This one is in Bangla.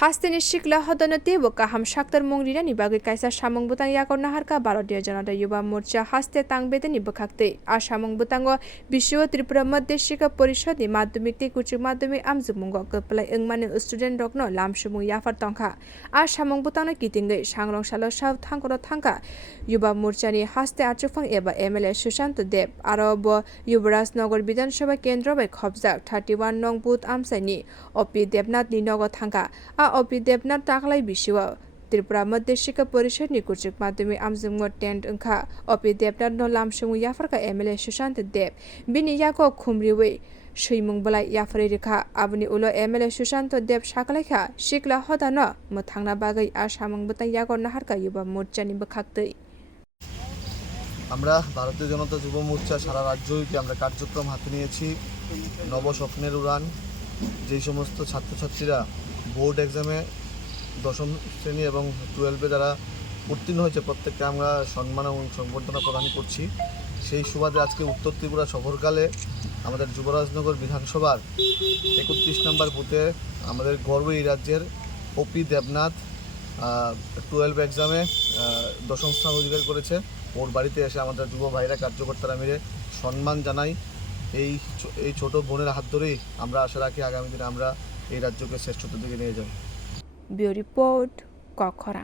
Hasteni shikla hodonati waka ham shaktar mongrira ni bagi kaisa samung butang yakor naharka Bharatiya Janata Yuva Morcha haste tangbete ni bakakte a samung butango Bisho Tripura Madhyashika Porishad ni madhyamik te uch madhyamik amjungmungo kopalai engmani student rokno lamsumung yafar tongkha a samung butangno kitingai sangrong salo saw thangkoro thangka Yuva Morcha ni haste achufang eba MLA Sushant Deb aro bo Yuvraj Nagar Bidhan Sabha Kendra bai khobjak 31 nong booth amsaini OP Debnath ni nogo thangka OP Debnath taklai bisio Tripura Madhyashika Porishad ni kuchuk madhyamik amjungmo tent engkha OP Debnath no lamsumung yafarka MLA Sushant Deb bini yako khumriwe Suimung balai yafari rekha abuni ulo MLA Sushant Deb saklaikha shikla hodano mothangna bagai asamung butang yakor naharka Yuva Morcha ni bakhaktei আমরা ভারতীয় জনতা যুব মোর্চা সারা রাজ্যব্যাপী আমরা কার্যক্রম হাতে নিয়েছি নব স্বপ্নের উড়ান যেই সমস্ত ছাত্রছাত্রীরা বোর্ড এক্সামে দশম শ্রেণী এবং 12-এ যারা উত্তীর্ণ হয়েছে প্রত্যেককে আমরা সম্মান এবং সংবর্ধনা প্রদান করছি সেই সুবাদে আজকে উত্তর ত্রিপুরা সফরকালে আমাদের যুবরাজনগর বিধানসভার 31 নম্বর বুথে আমাদের গর্ব এই রাজ্যের OP দেবনাথ 12 এক্সামে দশম স্থান অধিকার করেছে ওর বাড়িতে এসে আমাদের যুব ভাইরা কার্যকর্তারা মিলে সম্মান জানাই এই ছোট বোনের হাত ধরেই আমরা আশা রাখি আগামী দিনে আমরা এই রাজ্যকে শ্রেষ্ঠত্বের দিকে নিয়ে যাব। Bureau report কখরা।